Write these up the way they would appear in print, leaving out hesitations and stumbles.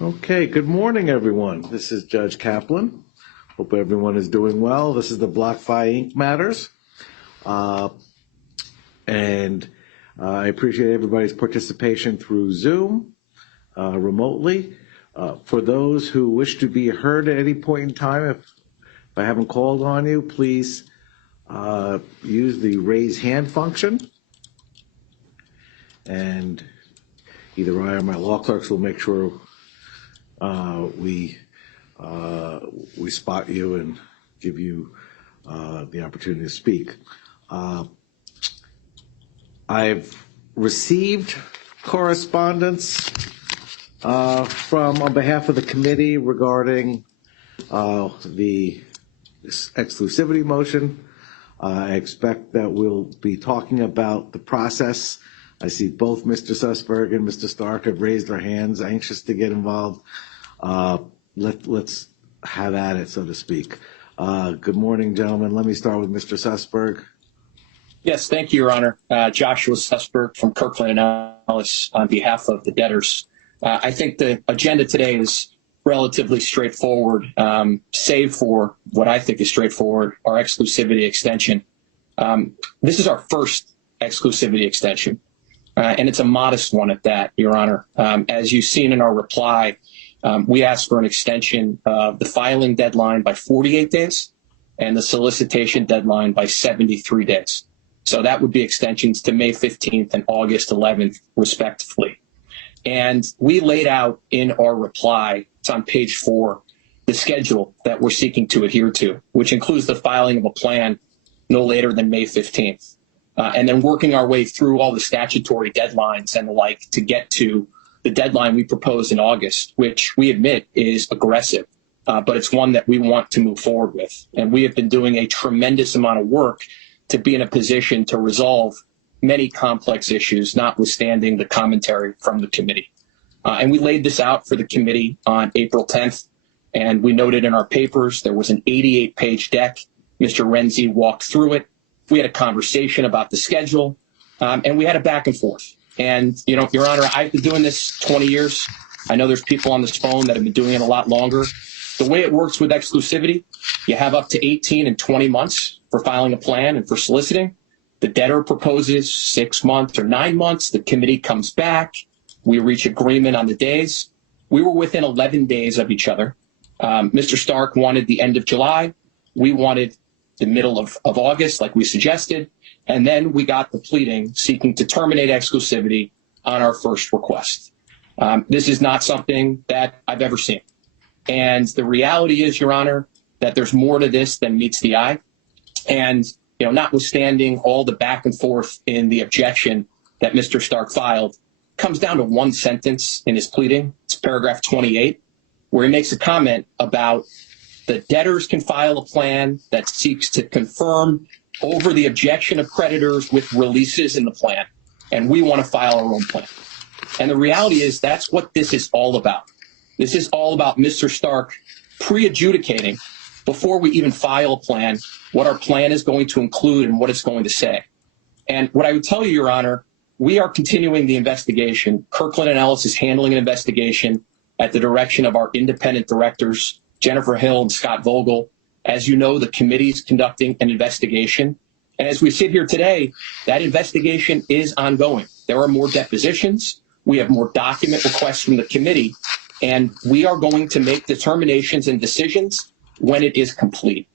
Okay, good morning, everyone. This is Judge Kaplan. Hope everyone is doing well. This is the BlockFi Inc. matters. And I appreciate everybody's participation through Zoom, remotely. For those who wish to be heard at any point in time, if I haven't called on you, please use the raise hand function. And either I or my law clerks will make sure we spot you and give you the opportunity to speak. I've received correspondence on behalf of the committee regarding this exclusivity motion. I expect that we'll be talking about the process. I see both Mr. Sussberg and Mr. Stark have raised their hands, anxious to get involved. Let's have at it, so to speak. Good morning, gentlemen. Let me start with Mr. Sussberg. Yes, thank you, Your Honor. Joshua Sussberg from Kirkland & Ellis on behalf of the debtors. I think the agenda today is relatively straightforward, save for what I think is straightforward, our exclusivity extension. This is our first exclusivity extension, and it's a modest one at that, Your Honor. As you've seen in our reply, we asked for an extension of the filing deadline by 48 days and the solicitation deadline by 73 days. So that would be extensions to May 15th and August 11th, respectively. And we laid out in our reply, it's on page 4, the schedule that we're seeking to adhere to, which includes the filing of a plan no later than May 15th. And then working our way through all the statutory deadlines and the like to get to the deadline we proposed in August, which we admit is aggressive, but it's one that we want to move forward with. And we have been doing a tremendous amount of work to be in a position to resolve many complex issues, notwithstanding the commentary from the committee. And we laid this out for the committee on April 10th, and we noted in our papers there was an 88-page deck. Mr. Renzi walked through it. We had a conversation about the schedule, and we had a back and forth. And, you know, Your Honor, I've been doing this 20 years. I know there's people on this phone that have been doing it a lot longer. The way it works with exclusivity, you have up to 18 and 20 months for filing a plan and for soliciting. The debtor proposes 6 months or 9 months. The committee comes back. We reach agreement on the days. We were within 11 days of each other. Mr. Stark wanted the end of July. We wanted the middle of August, like we suggested. And then we got the pleading seeking to terminate exclusivity on our first request. This is not something that I've ever seen. And the reality is, Your Honor, that there's more to this than meets the eye. And, you know, notwithstanding all the back and forth in the objection that Mr. Stark filed, comes down to one sentence in his pleading. It's paragraph 28, where he makes a comment about the debtors can file a plan that seeks to confirm over the objection of creditors with releases in the plan. And we want to file our own plan. And the reality is that's what this is all about. This is all about Mr. Stark pre-adjudicating before we even file a plan, what our plan is going to include and what it's going to say. And what I would tell you, Your Honor, we are continuing the investigation. Kirkland & Ellis is handling an investigation at the direction of our independent directors, Jennifer Hill and Scott Vogel. As you know, the committee is conducting an investigation. And as we sit here today, that investigation is ongoing. There are more depositions. We have more document requests from the committee. And we are going to make determinations and decisions when it is complete.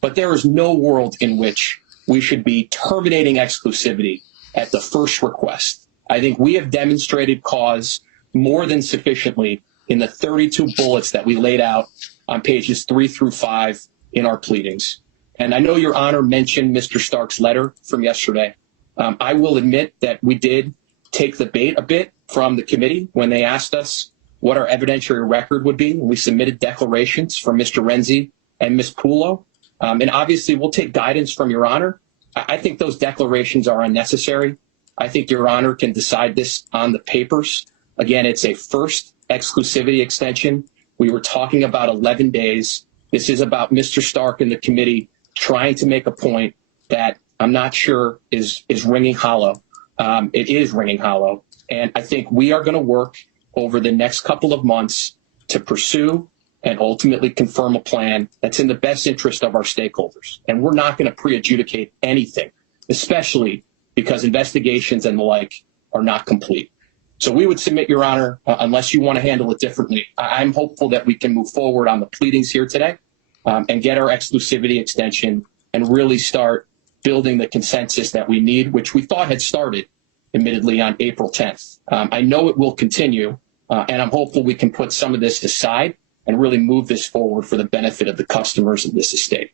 But there is no world in which we should be terminating exclusivity at the first request. I think we have demonstrated cause more than sufficiently in the 32 bullets that we laid out on pages 3 through 5 in our pleadings. And I know Your Honor mentioned Mr. Stark's letter from yesterday. I will admit that we did take the bait a bit from the committee when they asked us what our evidentiary record would be. We submitted declarations from Mr. Renzi and Ms. Pulo. And obviously, we'll take guidance from Your Honor. I think those declarations are unnecessary. I think Your Honor can decide this on the papers. Again, it's a first exclusivity extension. We were talking about 11 days. This is about Mr. Stark and the committee trying to make a point that I'm not sure is ringing hollow. It is ringing hollow. And I think we are going to work over the next couple of months to pursue and ultimately confirm a plan that's in the best interest of our stakeholders. And we're not going to pre-adjudicate anything, especially because investigations and the like are not complete. So we would submit, Your Honor, unless you want to handle it differently, I'm hopeful that we can move forward on the pleadings here today and get our exclusivity extension and really start building the consensus that we need, which we thought had started, admittedly, on April 10th. I know it will continue, and I'm hopeful we can put some of this aside and really move this forward for the benefit of the customers of this estate.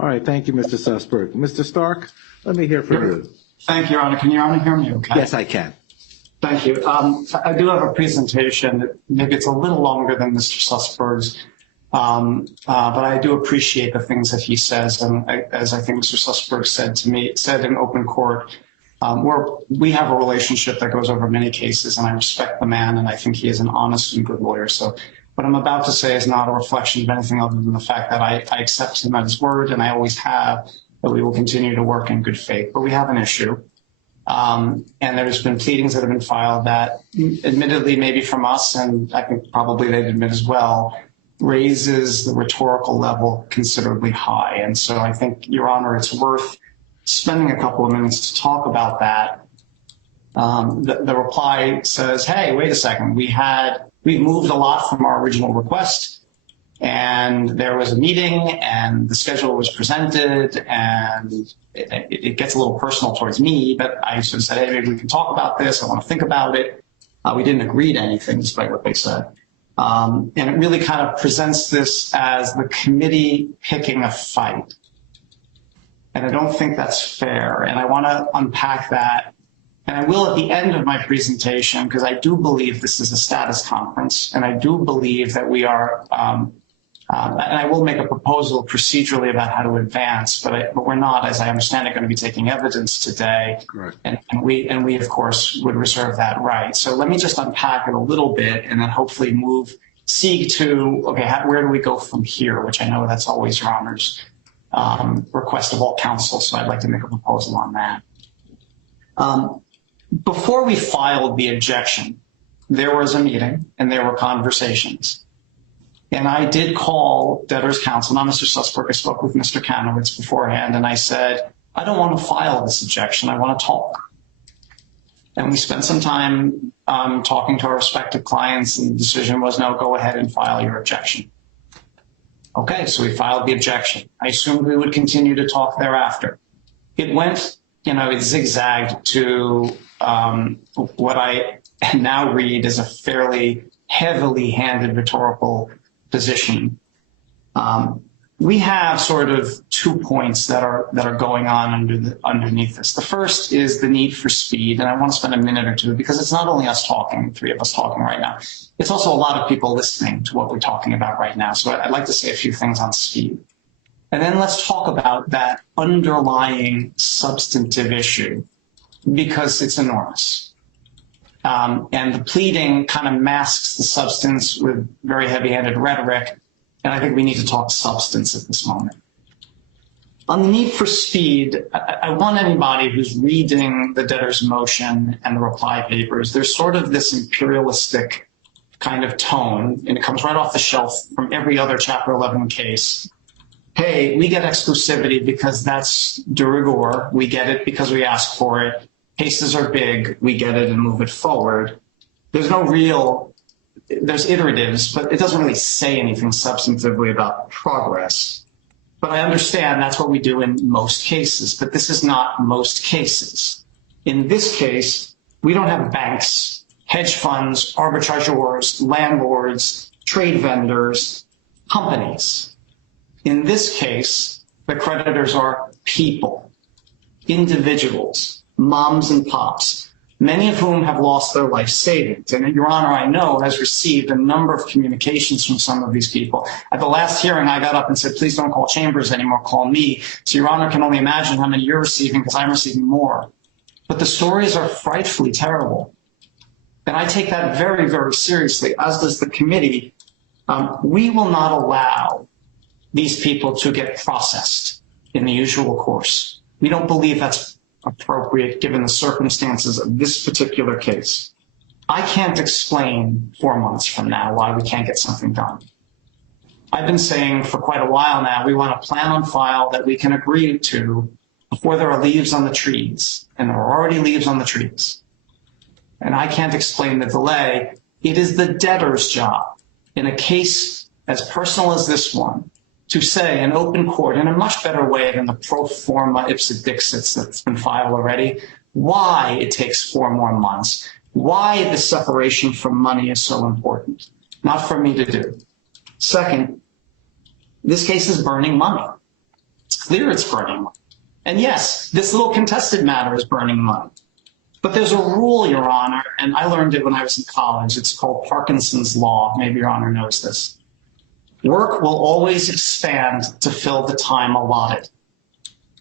All right. Thank you, Mr. Sussberg. Mr. Stark, let me hear from you. Thank you, Your Honor. Can Your Honor hear me okay? Yes, I can. Thank you. I do have a presentation. Maybe it's a little longer than Mr. Sussberg's, but I do appreciate the things that he says. And as I think Mr. Sussberg said in open court, we have a relationship that goes over many cases, and I respect the man, and I think he is an honest and good lawyer. So what I'm about to say is not a reflection of anything other than the fact that I accept him at his word, and I always have, that we will continue to work in good faith. But we have an issue. And there's been pleadings that have been filed that, admittedly, maybe from us, and I think probably they'd admit as well, raises the rhetorical level considerably high. And so I think, Your Honor, it's worth spending a couple of minutes to talk about that. The reply says, hey, wait a second, we moved a lot from our original request, and there was a meeting, and the schedule was presented, and it gets a little personal towards me, but I sort of said, hey, maybe we can talk about this. I want to think about it. We didn't agree to anything, despite what they said. And it really kind of presents this as the committee picking a fight. And I don't think that's fair. And I want to unpack that. And I will at the end of my presentation, because I do believe this is a status conference, and I do believe that we are, and I will make a proposal procedurally about how to advance, but we're not, as I understand it, going to be taking evidence today. Correct. And we, of course, would reserve that right. So let me just unpack it a little bit, and then hopefully seek to, okay, where do we go from here, which I know that's always Your Honor's request of all counsel, so I'd like to make a proposal on that. Before we filed the objection, there was a meeting and there were conversations. And I did call debtor's counsel, not Mr. Sussberg. I spoke with Mr. Kanowitz beforehand, and I said, I don't want to file this objection. I want to talk. And we spent some time talking to our respective clients, and the decision was, no, go ahead and file your objection. Okay, so we filed the objection. I assumed we would continue to talk thereafter. It went, it zigzagged to what I now read as a fairly heavily handed rhetorical position. We have sort of 2 points that are going on underneath this. The first is the need for speed, and I want to spend a minute or two because it's not only us talking, three of us talking right now. It's also a lot of people listening to what we're talking about right now. So I'd like to say a few things on speed. And then let's talk about that underlying substantive issue, because it's enormous. And the pleading kind of masks the substance with very heavy-handed rhetoric, and I think we need to talk substance at this moment. On the need for speed, I want anybody who's reading the debtor's motion and the reply papers, there's sort of this imperialistic kind of tone, and it comes right off the shelf from every other Chapter 11 case. Hey, we get exclusivity because that's de rigueur. We get it because we ask for it. Cases are big. We get it and move it forward. There's iteratives, but it doesn't really say anything substantively about progress. But I understand that's what we do in most cases, but this is not most cases. In this case, we don't have banks, hedge funds, arbitrageurs, landlords, trade vendors, companies. In this case, the creditors are people, individuals, moms and pops, many of whom have lost their life savings. And Your Honor, I know, has received a number of communications from some of these people. At the last hearing, I got up and said, please don't call Chambers anymore, call me. So Your Honor can only imagine how many you're receiving, because I'm receiving more. But the stories are frightfully terrible. And I take that very, very seriously, as does the committee. We will not allow these people to get processed in the usual course. We don't believe that's appropriate given the circumstances of this particular case. I can't explain 4 months from now why we can't get something done. I've been saying for quite a while now, we want a plan on file that we can agree to before there are leaves on the trees, and there are already leaves on the trees. And I can't explain the delay. It is the debtor's job in a case as personal as this one to say in open court in a much better way than the pro forma ipsit dixits that's been filed already, why it takes 4 more months, why the separation from money is so important. Not for me to do. Second, this case is burning money. It's clear it's burning money. And yes, this little contested matter is burning money. But there's a rule, Your Honor, and I learned it when I was in college. It's called Parkinson's Law. Maybe Your Honor knows this. Work will always expand to fill the time allotted.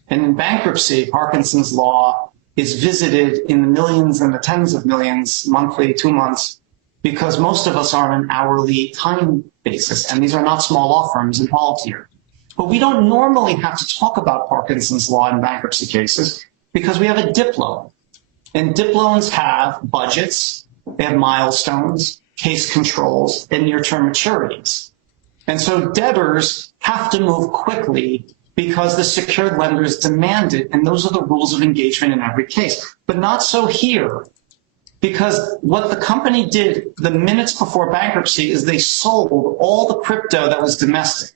And in bankruptcy, Parkinson's Law is visited in the millions and the tens of millions monthly, 2 months, because most of us are on an hourly time basis, and these are not small law firms involved here. But we don't normally have to talk about Parkinson's Law in bankruptcy cases because we have a DIP loan. And DIP loans have budgets, they have milestones, case controls, and near-term maturities. And so debtors have to move quickly because the secured lenders demand it, and those are the rules of engagement in every case. But not so here, because what the company did the minutes before bankruptcy is they sold all the crypto that was domestic.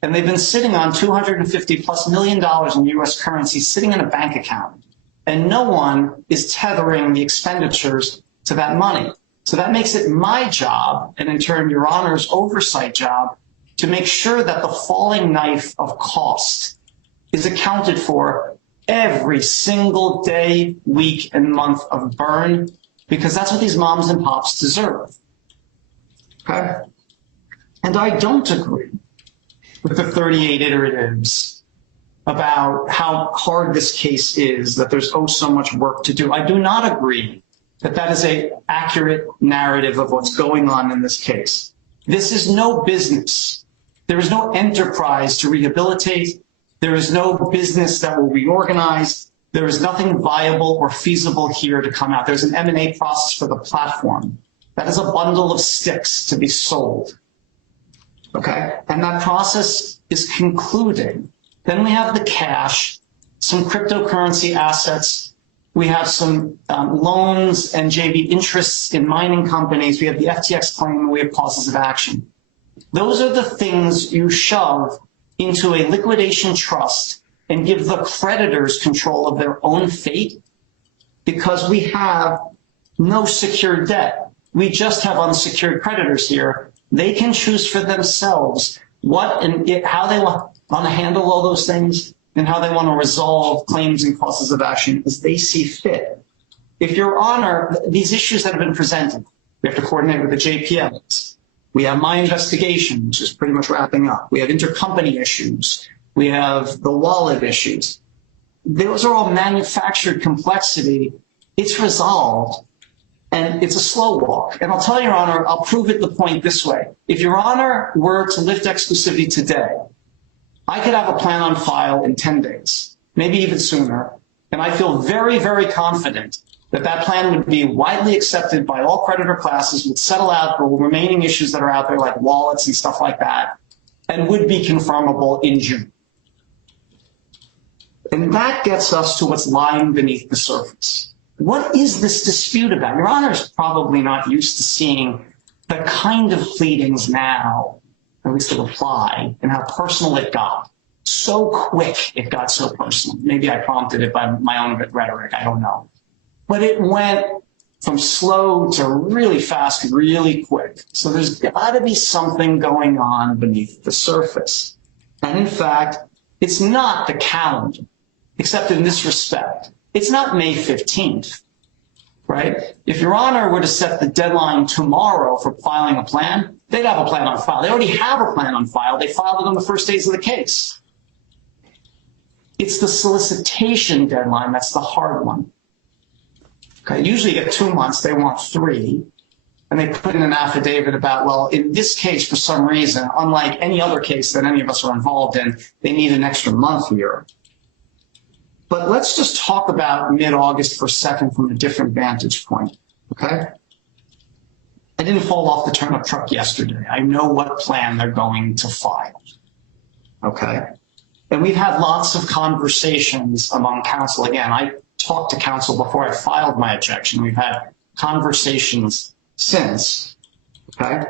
And they've been sitting on $250+ million in US currency sitting in a bank account. And no one is tethering the expenditures to that money. So that makes it my job, and in turn Your Honor's oversight job, to make sure that the falling knife of cost is accounted for every single day, week, and month of burn, because that's what these moms and pops deserve. Okay? And I don't agree with the 38 iteratives about how hard this case is, that there's so much work to do. I do not agree that that is an accurate narrative of what's going on in this case. This is no business. There is no enterprise to rehabilitate. There is no business that will reorganize. There is nothing viable or feasible here to come out. There's an M&A process for the platform. That is a bundle of sticks to be sold. Okay? And that process is concluding. Then we have the cash, some cryptocurrency assets. We have some loans and JV interests in mining companies. We have the FTX claim, and we have causes of action. Those are the things you shove into a liquidation trust and give the creditors control of their own fate, because we have no secured debt. We just have unsecured creditors here. They can choose for themselves what and how they want to handle all those things and how they want to resolve claims and causes of action as they see fit. If Your Honor, these issues that have been presented, we have to coordinate with the JPLs. We have my investigation, which is pretty much wrapping up. We have intercompany issues. We have the wallet issues. Those are all manufactured complexity. It's resolved, and it's a slow walk. And I'll tell Your Honor, I'll prove it the point this way. If Your Honor were to lift exclusivity today, I could have a plan on file in 10 days, maybe even sooner. And I feel very, very confident that that plan would be widely accepted by all creditor classes, would settle out the remaining issues that are out there like wallets and stuff like that, and would be confirmable in June. And that gets us to what's lying beneath the surface. What is this dispute about? Your Honor is probably not used to seeing the kind of pleadings now, at least the reply, and how personal it got. So quick, it got so personal. Maybe I prompted it by my own rhetoric, I don't know. But it went from slow to really fast, really quick. So there's got to be something going on beneath the surface. And in fact, it's not the calendar, except in this respect. It's not May 15th, right? If Your Honor were to set the deadline tomorrow for filing a plan, they'd have a plan on file. They already have a plan on file. They filed it on the first days of the case. It's the solicitation deadline that's the hard one. Okay, usually you get 2 months, they want 3, and they put in an affidavit about, well, in this case, for some reason, unlike any other case that any of us are involved in, they need an extra month here. But let's just talk about mid-August for a second from a different vantage point, okay? I didn't fall off the turnip truck yesterday. I know what plan they're going to file, okay? And we've had lots of conversations among counsel. Again, I talked to counsel before I filed my objection. We've had conversations since, okay?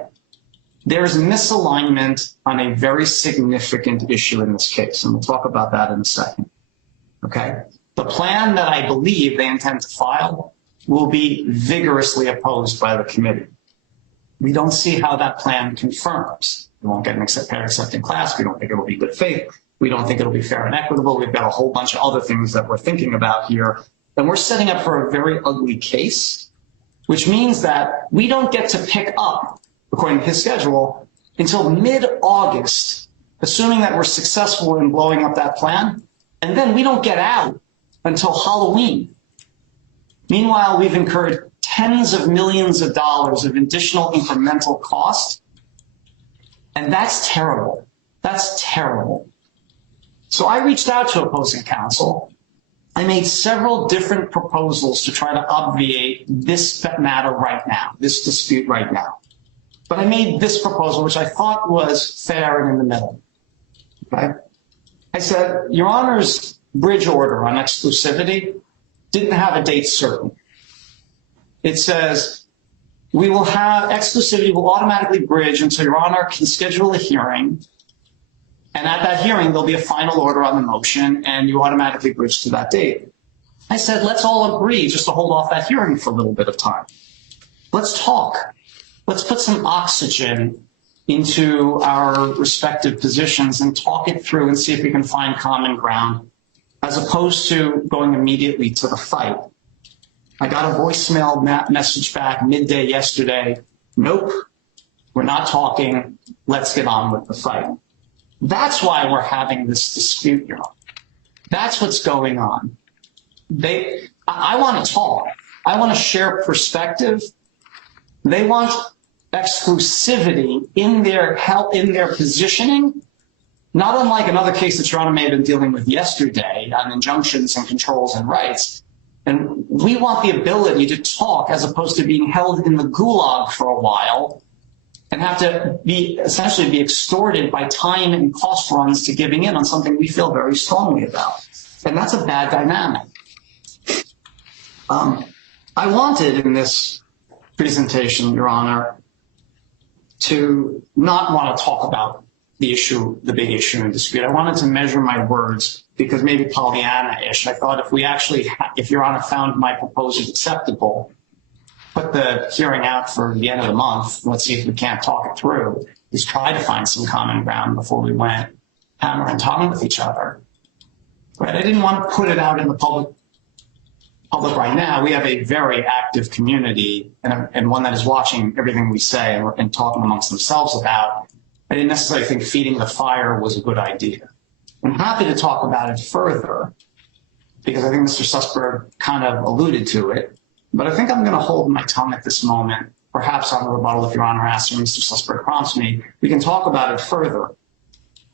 There's misalignment on a very significant issue in this case, and we'll talk about that in a second, okay? The plan that I believe they intend to file will be vigorously opposed by the committee. We don't see how that plan confirms. We won't get an fair accepting class. We don't think it'll be good faith. We don't think it'll be fair and equitable. We've got a whole bunch of other things that we're thinking about here. And we're setting up for a very ugly case, which means that we don't get to pick up, according to his schedule, until mid-August, assuming that we're successful in blowing up that plan. And then we don't get out until Halloween. Meanwhile, we've incurred tens of millions of dollars of additional incremental cost. And that's terrible. That's terrible. So I reached out to opposing counsel. I made several different proposals to try to obviate this matter right now, this dispute right now. But I made this proposal, which I thought was fair and in the middle. Okay? I said, Your Honor's bridge order on exclusivity didn't have a date certain. It says, we will have exclusivity will automatically bridge until Your Honor can schedule a hearing. And at that hearing, there'll be a final order on the motion, and you automatically bridge to that date. I said, let's all agree just to hold off that hearing for a little bit of time. Let's talk. Let's put some oxygen into our respective positions and talk it through and see if we can find common ground, as opposed to going immediately to the fight. I got a voicemail message back midday yesterday. Nope, we're not talking. Let's get on with the fight. That's why we're having this dispute, Your Honor. That's what's going on. I want to talk. I want to share perspective. They want exclusivity in their positioning, not unlike another case that Your Honor may have been dealing with yesterday on injunctions and controls and rights. And we want the ability to talk as opposed to being held in the gulag for a while and have to essentially be extorted by time and cost runs to giving in on something we feel very strongly about. And that's a bad dynamic. I wanted in this presentation, Your Honor, to not want to talk about the issue, the big issue in dispute. I wanted to measure my words because maybe Pollyanna-ish. I thought if Your Honor found my proposal acceptable, put the hearing out for the end of the month. Let's see if we can't talk it through. Let's try to find some common ground before we went hammer and tongue with each other. But I didn't want to put it out in the public right now. We have a very active community and one that is watching everything we say and talking amongst themselves about. I didn't necessarily think feeding the fire was a good idea. I'm happy to talk about it further because I think Mr. Sussberg kind of alluded to it. But I think I'm going to hold my tongue at this moment, perhaps on the rebuttal if Your Honor asks or Mr. Sussberg prompts me. We can talk about it further.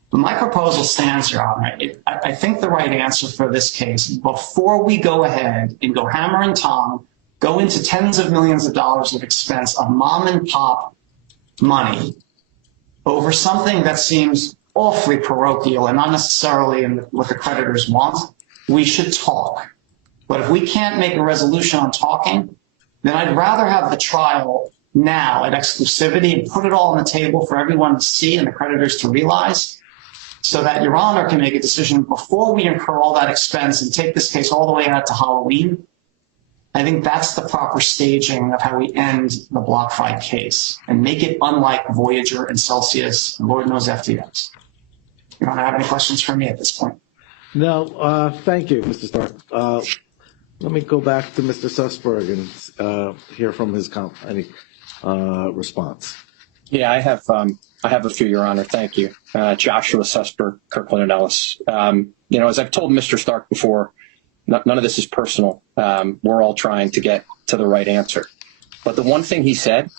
But my proposal stands, Your Honor. I think the right answer for this case, before we go ahead and go hammer and tongue, go into tens of millions of dollars of expense of mom and pop money over something that seems awfully parochial and not necessarily in what the creditors want, we should talk. But if we can't make a resolution on talking, then I'd rather have the trial now at exclusivity and put it all on the table for everyone to see and the creditors to realize so that Your Honor can make a decision before we incur all that expense and take this case all the way out to Halloween. I think that's the proper staging of how we end the BlockFi case and make it unlike Voyager and Celsius and Lord knows FTX. You don't have any questions for me at this point? No, thank you, Mr. Stark. Let me go back to Mr. Sussberg and hear from his any response. Yeah, I have a few, Your Honor. Thank you. Joshua Sussberg, Kirkland and Ellis. As I've told Mr. Stark before, none of this is personal. We're all trying to get to the right answer. But the one thing he said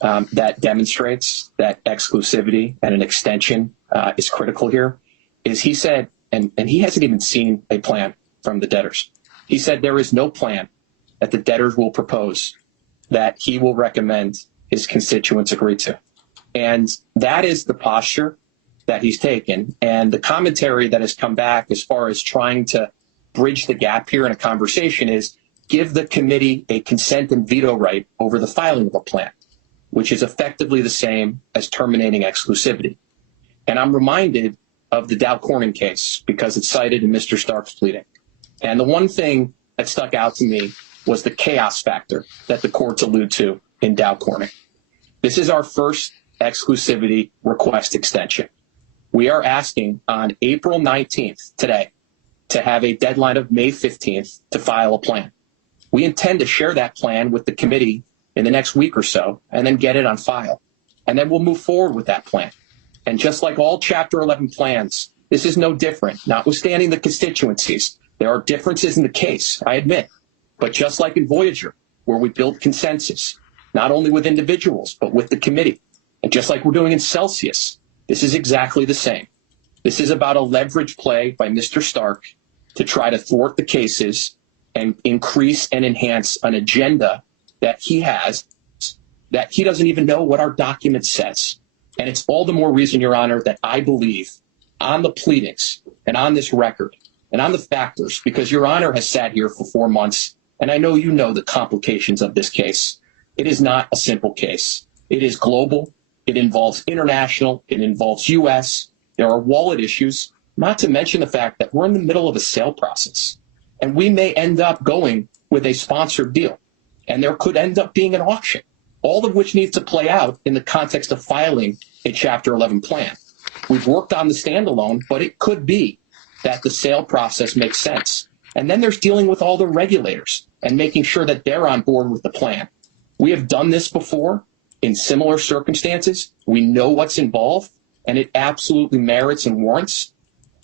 that demonstrates that exclusivity and an extension is critical here is he said, and he hasn't even seen a plan from the debtors. He said there is no plan that the debtors will propose that he will recommend his constituents agree to. And that is the posture that he's taken. And the commentary that has come back as far as trying to bridge the gap here in a conversation is give the committee a consent and veto right over the filing of a plan, which is effectively the same as terminating exclusivity. And I'm reminded of the Dow Corning case because it's cited in Mr. Stark's pleading. And the one thing that stuck out to me was the chaos factor that the courts allude to in Dow Corning. This is our first exclusivity request extension. We are asking on April 19th, today, to have a deadline of May 15th to file a plan. We intend to share that plan with the committee in the next week or so and then get it on file. And then we'll move forward with that plan. And just like all Chapter 11 plans, this is no different, notwithstanding the constituencies. There are differences in the case, I admit. But just like in Voyager, where we built consensus, not only with individuals, but with the committee, and just like we're doing in Celsius, this is exactly the same. This is about a leverage play by Mr. Stark to try to thwart the cases and increase and enhance an agenda that he has that he doesn't even know what our document says. And it's all the more reason, Your Honor, that I believe on the pleadings and on this record and on the factors, because Your Honor has sat here for 4 months, and I know you know the complications of this case. It is not a simple case. It is global. It involves international. It involves U.S. There are wallet issues, not to mention the fact that we're in the middle of a sale process. And we may end up going with a sponsored deal. And there could end up being an auction, all of which needs to play out in the context of filing a Chapter 11 plan. We've worked on the standalone, but it could be that the sale process makes sense. And then there's dealing with all the regulators and making sure that they're on board with the plan. We have done this before in similar circumstances. We know what's involved, and it absolutely merits and warrants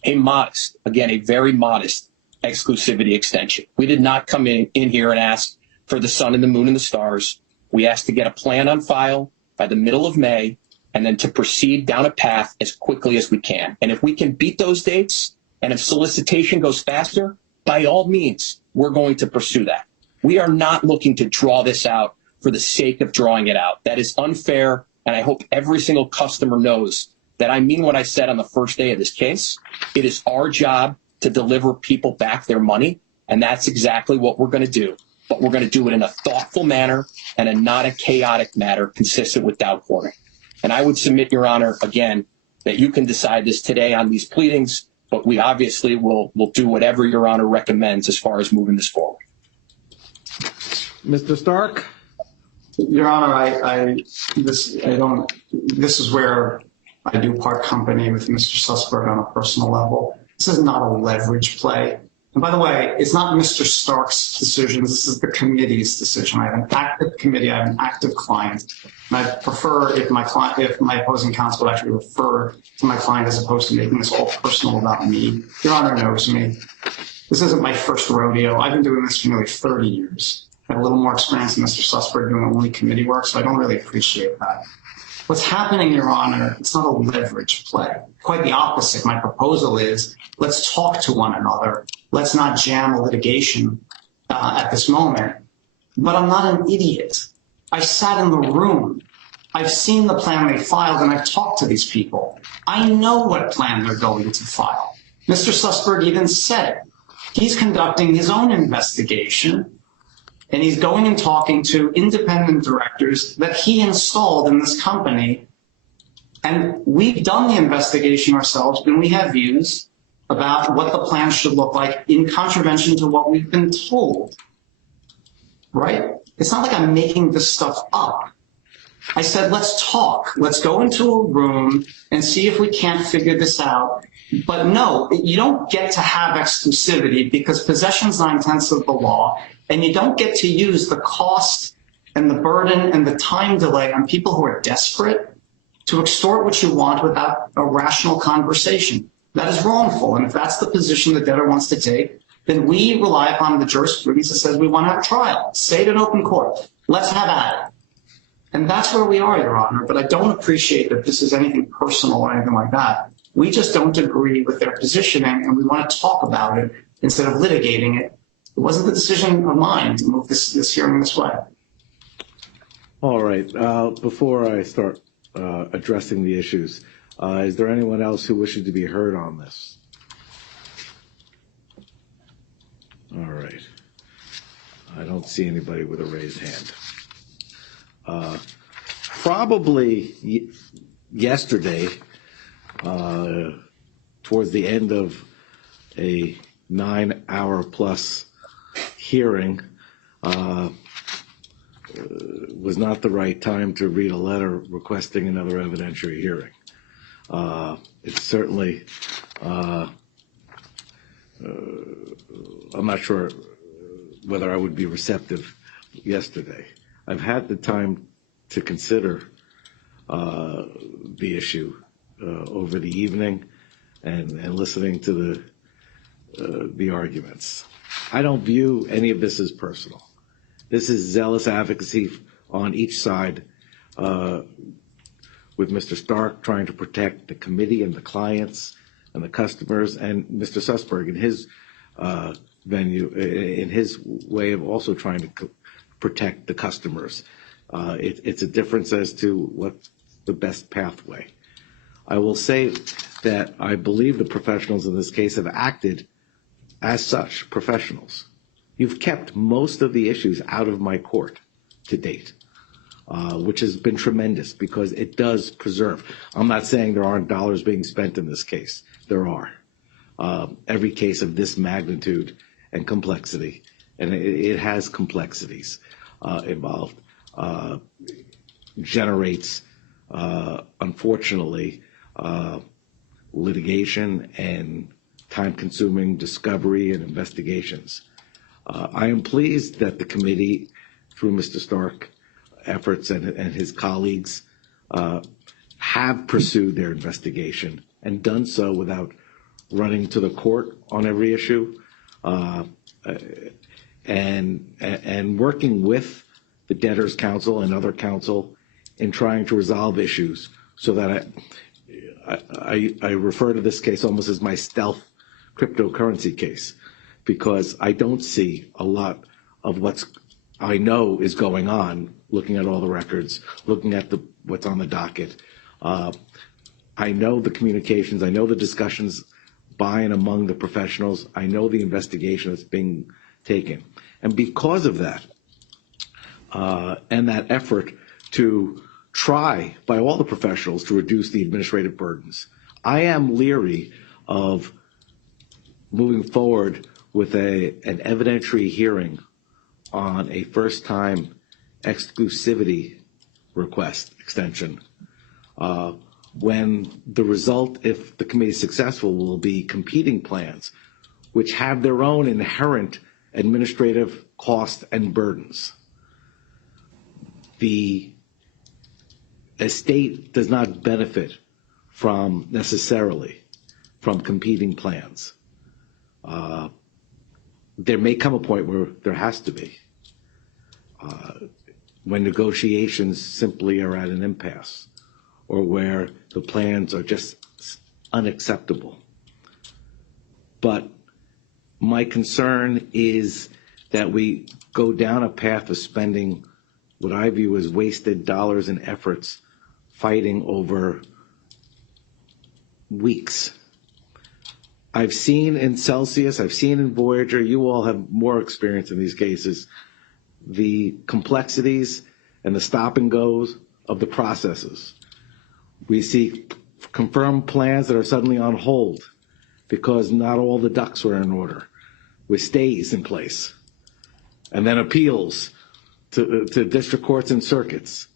a modest, again, a very modest exclusivity extension. We did not come in here and ask for the sun and the moon and the stars. We asked to get a plan on file by the middle of May and then to proceed down a path as quickly as we can. And if we can beat those dates and if solicitation goes faster, by all means, we're going to pursue that. We are not looking to draw this out for the sake of drawing it out. That is unfair, and I hope every single customer knows that I mean what I said on the first day of this case. It is our job to deliver people back their money, and that's exactly what we're going to do. But we're going to do it in a thoughtful manner and not a chaotic manner consistent with Dow Corning. And I would submit, Your Honor, again, that you can decide this today on these pleadings, but we obviously will do whatever Your Honor recommends as far as moving this forward. Mr. Stark? Your Honor, this is where I do part company with Mr. Sussberg on a personal level. This is not a leverage play. And by the way, it's not Mr. Stark's decision. This is the committee's decision. I have an active committee. I have an active client. And I prefer if my opposing counsel would actually refer to my client as opposed to making this all personal about me. Your Honor knows me. This isn't my first rodeo. I've been doing this for nearly 30 years. I have a little more experience than Mr. Sussberg doing only committee work, so I don't really appreciate that. What's happening, Your Honor, it's not a leverage play. Quite the opposite. My proposal is let's talk to one another. Let's not jam litigation at this moment. But I'm not an idiot. I sat in the room. I've seen the plan they filed, and I've talked to these people. I know what plan they're going to file. Mr. Sussberg even said it. He's conducting his own investigation, and he's going and talking to independent directors that he installed in this company. And we've done the investigation ourselves, and we have views about what the plan should look like in contravention to what we've been told, right? It's not like I'm making this stuff up. I said, let's talk. Let's go into a room and see if we can't figure this out. But no, you don't get to have exclusivity because possession is 9/10 of the law, and you don't get to use the cost and the burden and the time delay on people who are desperate to extort what you want without a rational conversation. That is wrongful, and if that's the position the debtor wants to take, then we rely upon the jurisprudence that says we want to have a trial. Say it in open court. Let's have at it. And that's where we are, Your Honor, but I don't appreciate that this is anything personal or anything like that. We just don't agree with their positioning, and we want to talk about it instead of litigating it. It wasn't the decision of mine to move this hearing this way. All right. Before I start addressing the issues, is there anyone else who wishes to be heard on this? All right. I don't see anybody with a raised hand. Probably yesterday, towards the end of a 9-hour-plus hearing, was not the right time to read a letter requesting another evidentiary hearing. It's certainly, I'm not sure whether I would be receptive yesterday. I've had the time to consider the issue over the evening and listening to the arguments. I don't view any of this as personal. This is zealous advocacy on each side, with Mr. Stark trying to protect the committee and the clients and the customers, and Mr. Sussberg in his in his way of also trying to protect the customers. It's a difference as to what's the best pathway. I will say that I believe the professionals in this case have acted as such, professionals. You've kept most of the issues out of my court to date, which has been tremendous because it does preserve. I'm not saying there aren't dollars being spent in this case. There are. Every case of this magnitude and complexity, and it has complexities involved, generates, unfortunately, litigation and time-consuming discovery and investigations. I am pleased that the committee, through Mr. Stark efforts and his colleagues, have pursued their investigation and done so without running to the court on every issue, and working with the debtors counsel and other counsel in trying to resolve issues, so that I refer to this case almost as my stealth cryptocurrency case, because I don't see a lot of what's I know is going on, looking at all the records, looking at what's on the docket. I know the communications, I know the discussions by and among the professionals, I know the investigation that's being taken. And because of that, and that effort to try by all the professionals to reduce the administrative burdens, I am leery of moving forward with an evidentiary hearing on a first-time exclusivity request extension, when the result, if the committee is successful, will be competing plans which have their own inherent administrative costs and burdens. The estate does not benefit necessarily from competing plans. There may come a point where there has to be, when negotiations simply are at an impasse, or where the plans are just unacceptable. But my concern is that we go down a path of spending what I view as wasted dollars and efforts fighting over weeks. I've seen in Celsius, I've seen in Voyager, you all have more experience in these cases, the complexities and the stop and goes of the processes. We see confirmed plans that are suddenly on hold because not all the ducks were in order, with stays in place, and then appeals to district courts and circuits.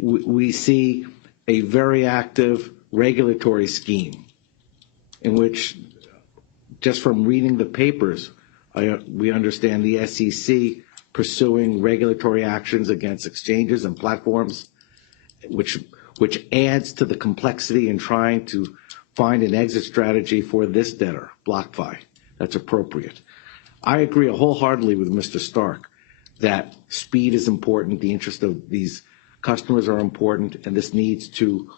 We see a very active regulatory scheme in which, just from reading the papers, we understand the SEC pursuing regulatory actions against exchanges and platforms, which adds to the complexity in trying to find an exit strategy for this debtor, BlockFi, that's appropriate. I agree wholeheartedly with Mr. Stark that speed is important, the interest of these customers are important, and this needs to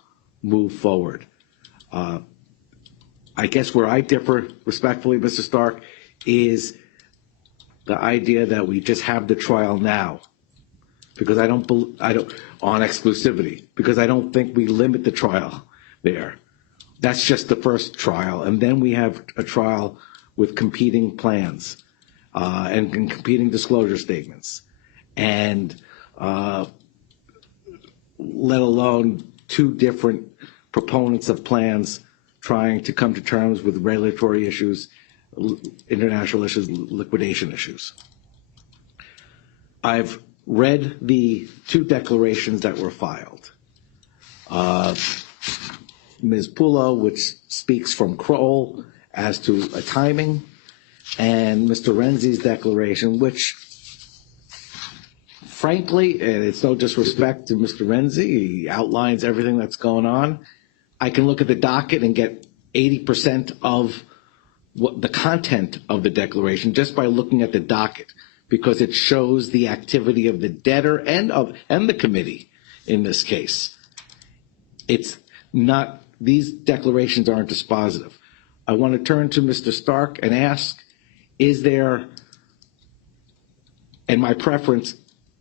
move forward. I guess where I differ respectfully, Mr. Stark, is the idea that we just have the trial now, because I don't on exclusivity, because I don't think we limit the trial there. That's just the first trial, and then we have a trial with competing plans and competing disclosure statements, and let alone two different proponents of plans trying to come to terms with regulatory issues, international issues, liquidation issues. I've read the two declarations that were filed. Ms. Pulo, which speaks from Kroll as to a timing, and Mr. Renzi's declaration, which, frankly, and it's no disrespect to Mr. Renzi, he outlines everything that's going on. I can look at the docket and get 80% of what the content of the declaration just by looking at the docket, because it shows the activity of the debtor and the committee in this case. It's not, these declarations aren't dispositive. I want to turn to Mr. Stark and ask, is there, and my preference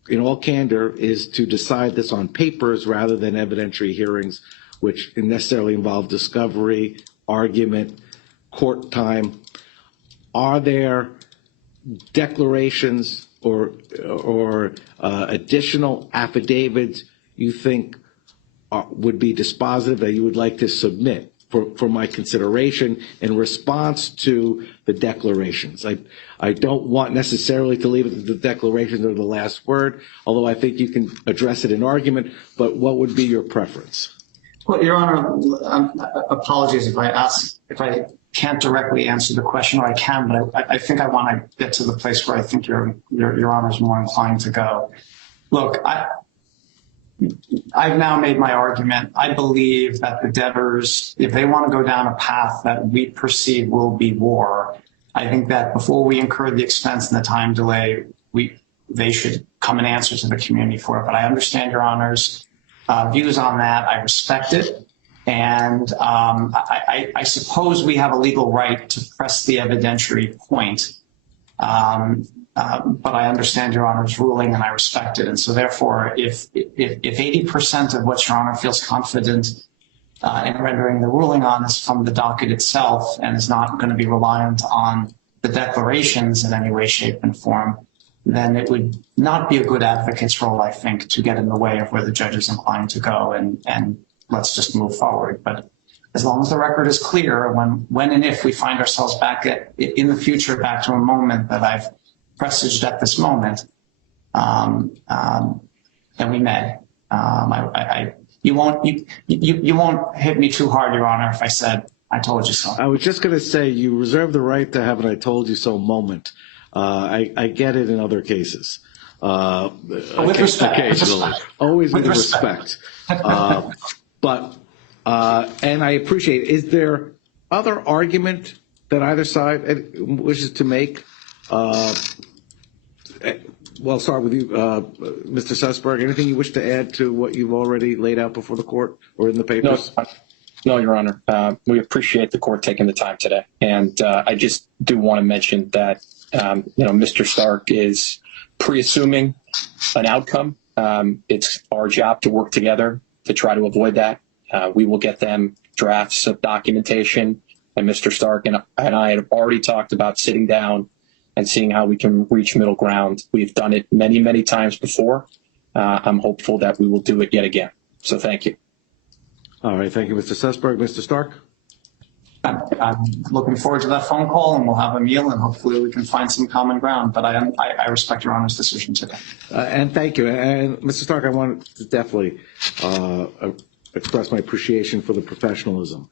in all candor is to decide this on papers rather than evidentiary hearings, which necessarily involve discovery, argument, court time. Are there declarations or additional affidavits you think would be dispositive that you would like to submit for my consideration in response to the declarations? I don't want necessarily to leave it that the declarations are the last word, although I think you can address it in argument, but what would be your preference? Well, Your Honor, apologies if I can't directly answer the question, or I can, but I think I want to get to the place where I think Your Honor is more inclined to go. Look, I've now made my argument. I believe that the debtors, if they want to go down a path that we perceive will be war, I think that before we incur the expense and the time delay, they should come and answer to the community for it. But I understand Your Honor's views on that. I respect it. And I suppose we have a legal right to press the evidentiary point. But I understand Your Honor's ruling and I respect it. And so therefore, if 80% of what Your Honor feels confident in rendering the ruling on is from the docket itself and is not going to be reliant on the declarations in any way, shape, and form, then it would not be a good advocate's role, I think, to get in the way of where the judge is inclined to go, and let's just move forward. But as long as the record is clear, when and if we find ourselves back in the future, back to a moment that I've presaged at this moment, and we may. You won't hit me too hard, Your Honor, if I said I told you so. I was just going to say, you reserve the right to have an "I told you so" moment. I get it in other cases. With respect. Occasionally. Always with respect. But and I appreciate it. Is there other argument that either side wishes to make? Well, I'll start with you, Mr. Sussberg. Anything you wish to add to what you've already laid out before the court or in the papers? No, Your Honor. We appreciate the court taking the time today. And I just do want to mention that, Mr. Stark is pre-assuming an outcome. It's our job to work together to try to avoid that. We will get them drafts of documentation, and Mr. Stark and I have already talked about sitting down and seeing how we can reach middle ground. We've done it many, many times before. I'm hopeful that we will do it yet again. So thank you. All right. Thank you, Mr. Sussberg. Mr. Stark? I'm looking forward to that phone call, and we'll have a meal, and hopefully we can find some common ground. But I respect Your Honor's decision today. And thank you. And Mr. Stark, I want to definitely express my appreciation for the professionalism.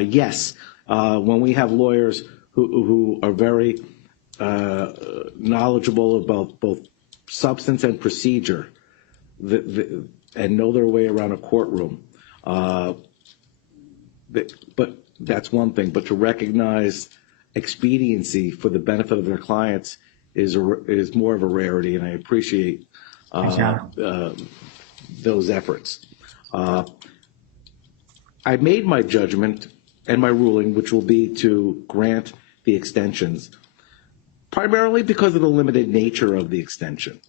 Yes, when we have lawyers who are very knowledgeable about both substance and procedure and know their way around a courtroom, but that's one thing. But to recognize expediency for the benefit of their clients is more of a rarity, and I appreciate those efforts. I made my judgment and my ruling, which will be to grant the extensions, primarily because of the limited nature of the extension,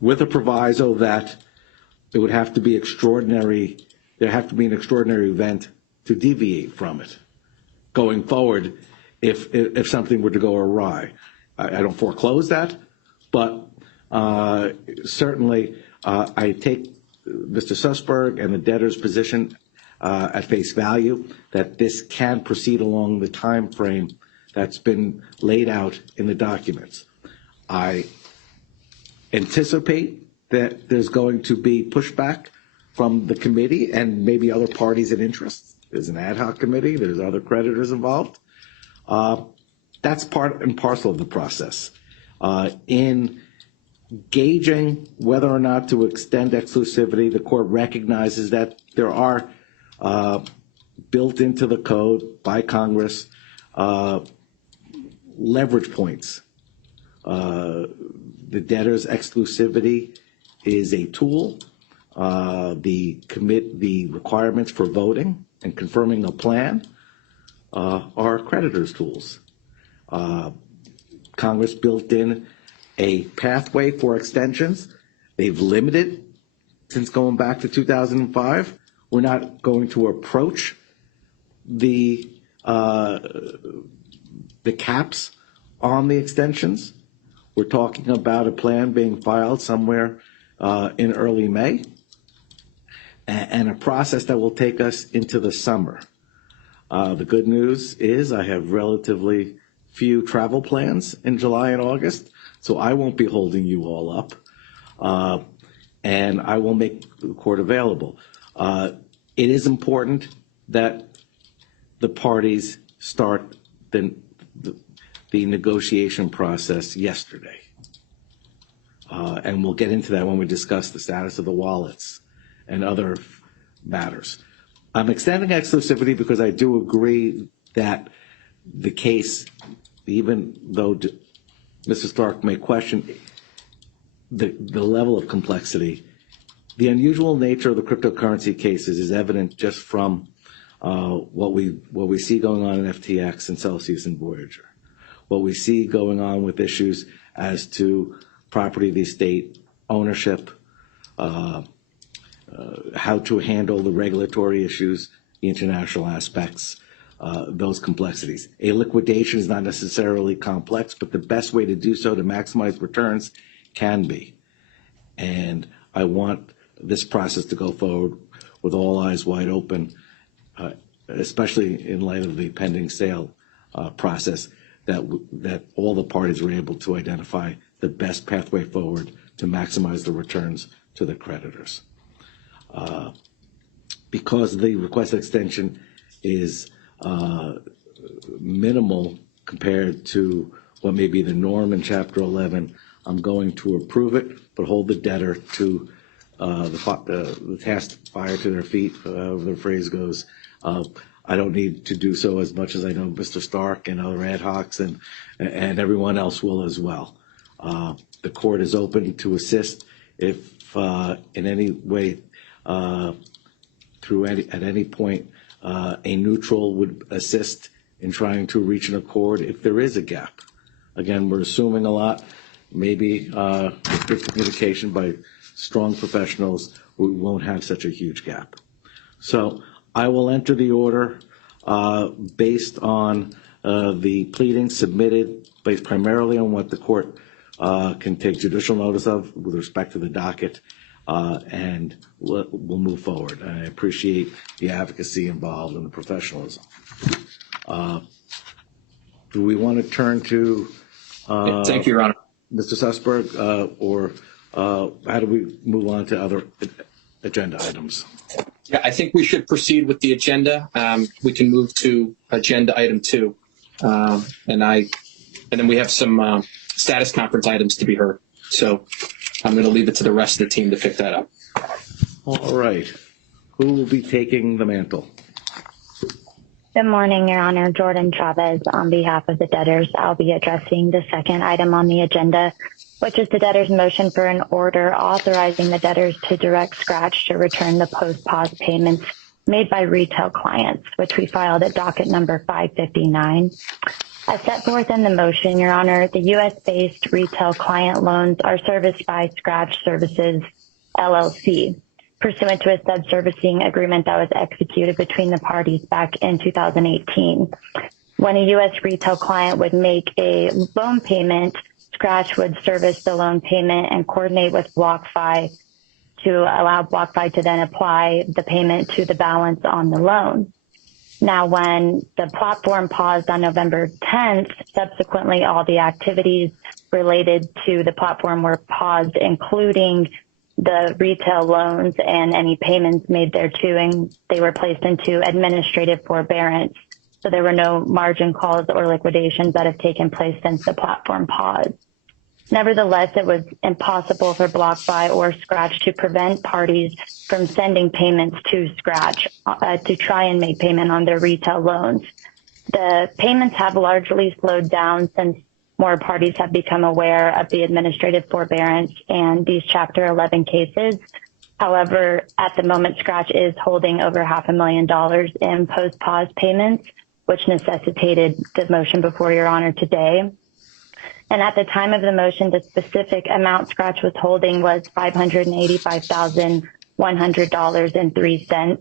with a proviso that it would have to be extraordinary, there have to be an extraordinary event to deviate from it going forward if something were to go awry. I don't foreclose that, but certainly I take Mr. Sussberg and the debtor's position at face value that this can proceed along the time frame that's been laid out in the documents. I anticipate that there's going to be pushback from the committee and maybe other parties of interest. There's an ad hoc committee, there's other creditors involved. That's part and parcel of the process. In gauging whether or not to extend exclusivity, the court recognizes that there are built into the code by Congress leverage points. The debtor's exclusivity is a tool. The requirements for voting and confirming a plan are creditors' tools. Congress built in a pathway for extensions. They've limited since going back to 2005. We're not going to approach the caps on the extensions. We're talking about a plan being filed somewhere in early May and a process that will take us into the summer. The good news is I have relatively few travel plans in July and August, so I won't be holding you all up, and I will make the court available. It is important that the parties start the negotiation process yesterday, and we'll get into that when we discuss the status of the wallets and other matters. I'm extending exclusivity because I do agree that the case, even though Mr. Stark may question the level of complexity, the unusual nature of the cryptocurrency cases is evident just from what we see going on in FTX and Celsius and Voyager, what we see going on with issues as to property of the estate, ownership, how to handle the regulatory issues, the international aspects, those complexities. A liquidation is not necessarily complex, but the best way to do so to maximize returns can be. And I want this process to go forward with all eyes wide open, especially in light of the pending sale process, that all the parties were able to identify the best pathway forward to maximize the returns to the creditors. Because the requested extension is minimal compared to what may be the norm in Chapter 11, I'm going to approve it, but hold the debtor to the task fire to their feet, however the phrase goes. I don't need to do so as much as I know Mr. Stark and other ad hocs and everyone else will as well. The court is open to assist if in any way at any point a neutral would assist in trying to reach an accord if there is a gap. Again, we're assuming a lot. Maybe with good communication by strong professionals, we won't have such a huge gap. So I will enter the order based on the pleadings submitted, based primarily on what the court can take judicial notice of with respect to the docket, and we'll move forward. I appreciate the advocacy involved and the professionalism. Do we want to turn to Thank you, Your Honor. Mr. Sussberg, or how do we move on to other agenda items? Yeah, I think we should proceed with the agenda. We can move to agenda item 2, and then we have some status conference items to be heard. So I'm going to leave it to the rest of the team to pick that up. All right. Who will be taking the mantle? Good morning, Your Honor. Jordan Chavez on behalf of the debtors. I'll be addressing the second item on the agenda, which is the debtor's motion for an order authorizing the debtors to direct Scratch to return the post-pause payments made by retail clients, which we filed at docket number 559. As set forth in the motion, Your Honor, the U.S.-based retail client loans are serviced by Scratch Services, LLC, pursuant to a subservicing agreement that was executed between the parties back in 2018. When a U.S. retail client would make a loan payment, Scratch would service the loan payment and coordinate with BlockFi to allow BlockFi to then apply the payment to the balance on the loan. Now, when the platform paused on November 10th, subsequently all the activities related to the platform were paused, including the retail loans and any payments made thereto, and they were placed into administrative forbearance. So there were no margin calls or liquidations that have taken place since the platform paused. Nevertheless, it was impossible for BlockFi or Scratch to prevent parties from sending payments to Scratch to try and make payment on their retail loans. The payments have largely slowed down since more parties have become aware of the administrative forbearance and these Chapter 11 cases. However, at the moment, Scratch is holding over $500,000 in post-pause payments, which necessitated the motion before Your Honor today. And at the time of the motion, the specific amount Scratch was holding was $585,100.03.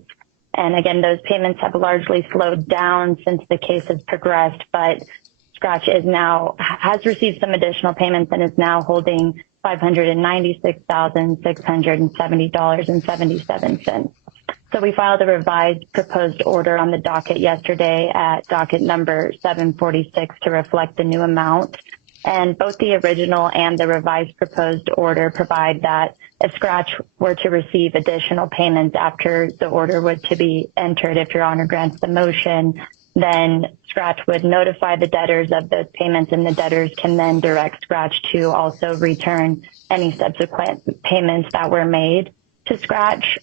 And again, those payments have largely slowed down since the case has progressed, but Scratch has received some additional payments and is now holding $596,670.77. So we filed a revised proposed order on the docket yesterday at docket number 746 to reflect the new amount. And both the original and the revised proposed order provide that if Scratch were to receive additional payments after the order were to be entered, if Your Honor grants the motion, then Scratch would notify the debtors of those payments, and the debtors can then direct Scratch to also return any subsequent payments that were made to Scratch.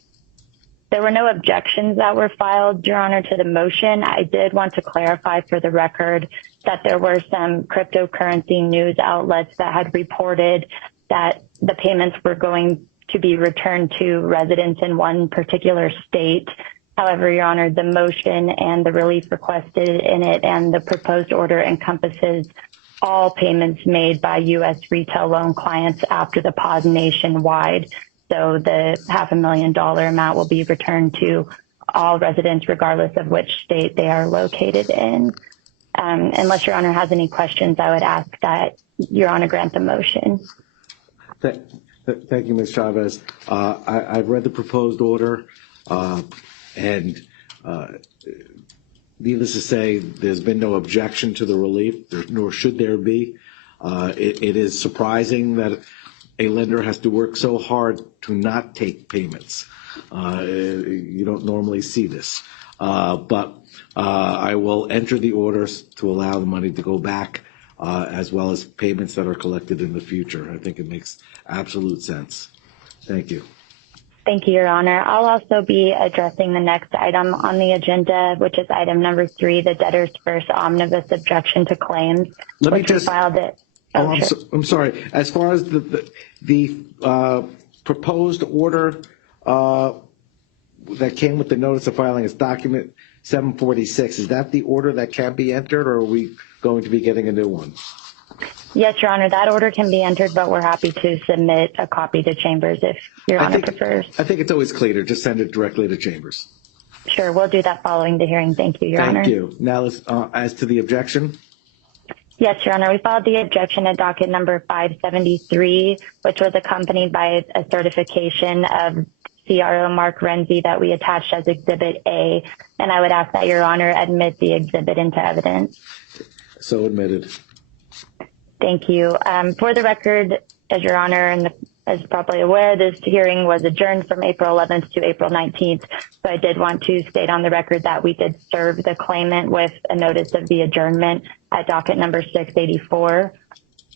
There were no objections that were filed, Your Honor, to the motion. I did want to clarify for the record that there were some cryptocurrency news outlets that had reported that the payments were going to be returned to residents in one particular state. However, Your Honor, the motion and the relief requested in it and the proposed order encompasses all payments made by U.S. retail loan clients after the pause nationwide. So the $500,000 amount will be returned to all residents regardless of which state they are located in. Unless Your Honor has any questions, I would ask that Your Honor grant the motion. Thank you, Ms. Chavez. I've read the proposed order, and needless to say, there's been no objection to the relief, nor should there be. It is surprising that a lender has to work so hard to not take payments. You don't normally see this. But I will enter the orders to allow the money to go back, as well as payments that are collected in the future. I think it makes absolute sense. Thank you. Thank you, Your Honor. I'll also be addressing the next item on the agenda, which is item number 3, the debtor's first omnibus objection to claims, which we filed it. Oh, sure. I'm sorry. As far as the proposed order that came with the notice of filing is document 746. Is that the order that can be entered, or are we going to be getting a new one? Yes, Your Honor, that order can be entered, but we're happy to submit a copy to Chambers if Your Honor prefers. I think it's always cleaner. Just send it directly to Chambers. Sure, we'll do that following the hearing. Thank you, Your Honor. Thank you. Now, as to the objection. Yes, Your Honor, we filed the objection at docket number 573, which was accompanied by a certification of CRO Mark Renzi that we attached as Exhibit A, and I would ask that Your Honor admit the exhibit into evidence. So admitted. Thank you. For the record, as Your Honor is probably aware, this hearing was adjourned from April 11th to April 19th. So I did want to state on the record that we did serve the claimant with a notice of the adjournment at docket number 684.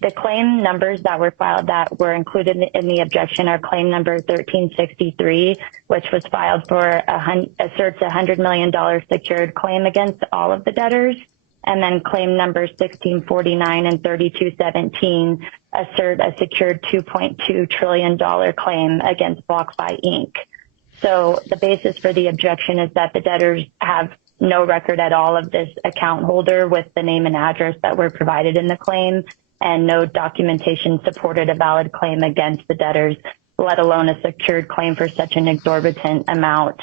The claim numbers that were filed that were included in the objection are claim number 1363, which was filed for asserts a $100 million secured claim against all of the debtors. And then claim numbers 1649 and 3217 assert a secured $2.2 trillion claim against BlockFi Inc. So the basis for the objection is that the debtors have no record at all of this account holder with the name and address that were provided in the claim, and no documentation supported a valid claim against the debtors, let alone a secured claim for such an exorbitant amount.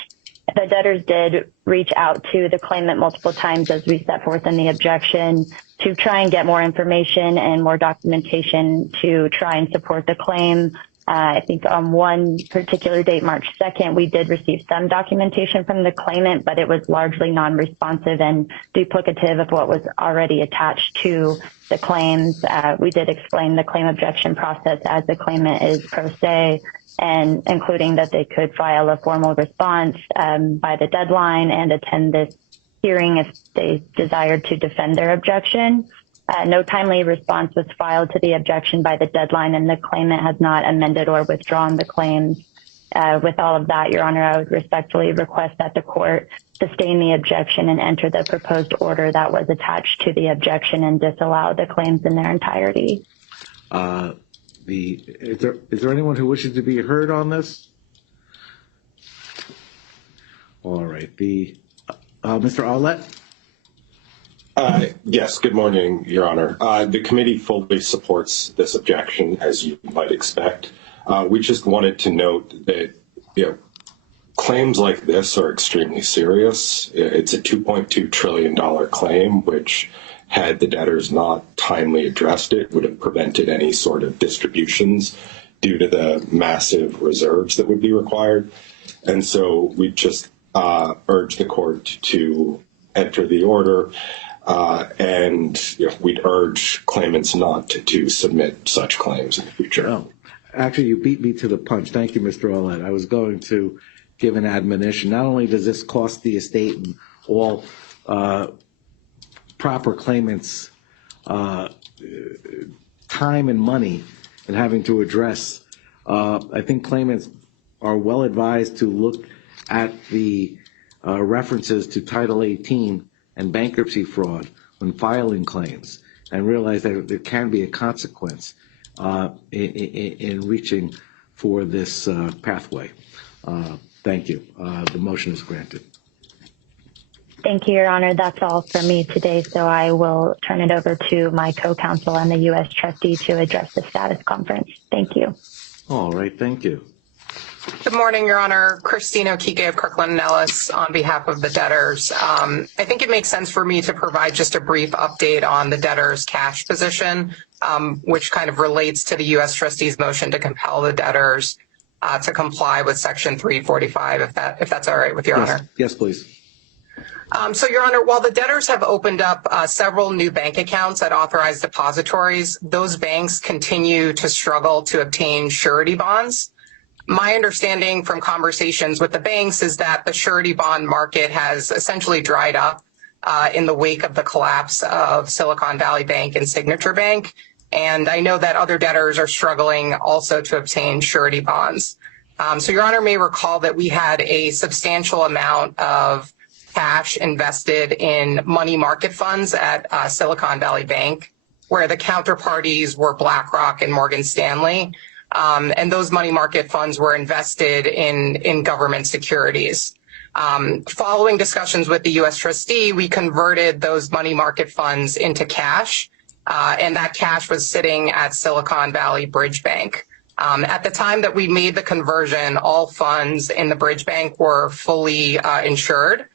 The debtors did reach out to the claimant multiple times, as we set forth in the objection, to try and get more information and more documentation to try and support the claim. I think on one particular date, March 2nd, we did receive some documentation from the claimant, but it was largely non-responsive and duplicative of what was already attached to the claims. We did explain the claim objection process as the claimant is pro se, and including that they could file a formal response by the deadline and attend this hearing if they desired to defend their objection. No timely response was filed to the objection by the deadline, and the claimant has not amended or withdrawn the claims. With all of that, Your Honor, I would respectfully request that the court sustain the objection and enter the proposed order that was attached to the objection and disallow the claims in their entirety. Is there anyone who wishes to be heard on this? All right. Mr. Aulet? Yes, good morning, Your Honor. The committee fully supports this objection, as you might expect. We just wanted to note that, claims like this are extremely serious. It's a $2.2 trillion claim, which, had the debtors not timely addressed it, would have prevented any sort of distributions due to the massive reserves that would be required. And so we just urge the court to enter the order. And we'd urge claimants not to submit such claims in the future. Oh, actually, you beat me to the punch. Thank you, Mr. Ouellette. I was going to give an admonition. Not only does this cost the estate and all proper claimants time and money in having to address, I think claimants are well advised to look at the references to Title 18 and bankruptcy fraud when filing claims, and realize that there can be a consequence in reaching for this pathway. Thank you. The motion is granted. Thank you, Your Honor. That's all from me today, so I will turn it over to my co-counsel and the U.S. trustee to address the status conference. Thank you. All right. Thank you. Good morning, Your Honor. Christine Okike of Kirkland & Ellis on behalf of the debtors. I think it makes sense for me to provide just a brief update on the debtors' cash position, which kind of relates to the U.S. trustee's motion to compel the debtors to comply with Section 345, if that's all right with Your Honor. Yes, please. So, Your Honor, while the debtors have opened up several new bank accounts at authorized depositories, those banks continue to struggle to obtain surety bonds. My understanding from conversations with the banks is that the surety bond market has essentially dried up in the wake of the collapse of Silicon Valley Bank and Signature Bank. And I know that other debtors are struggling also to obtain surety bonds. So Your Honor may recall that we had a substantial amount of cash invested in money market funds at Silicon Valley Bank, where the counterparties were BlackRock and Morgan Stanley. And those money market funds were invested in government securities. Following discussions with the U.S. trustee, we converted those money market funds into cash, and that cash was sitting at Silicon Valley Bridge Bank. At the time that we made the conversion, all funds in the Bridge Bank were fully insured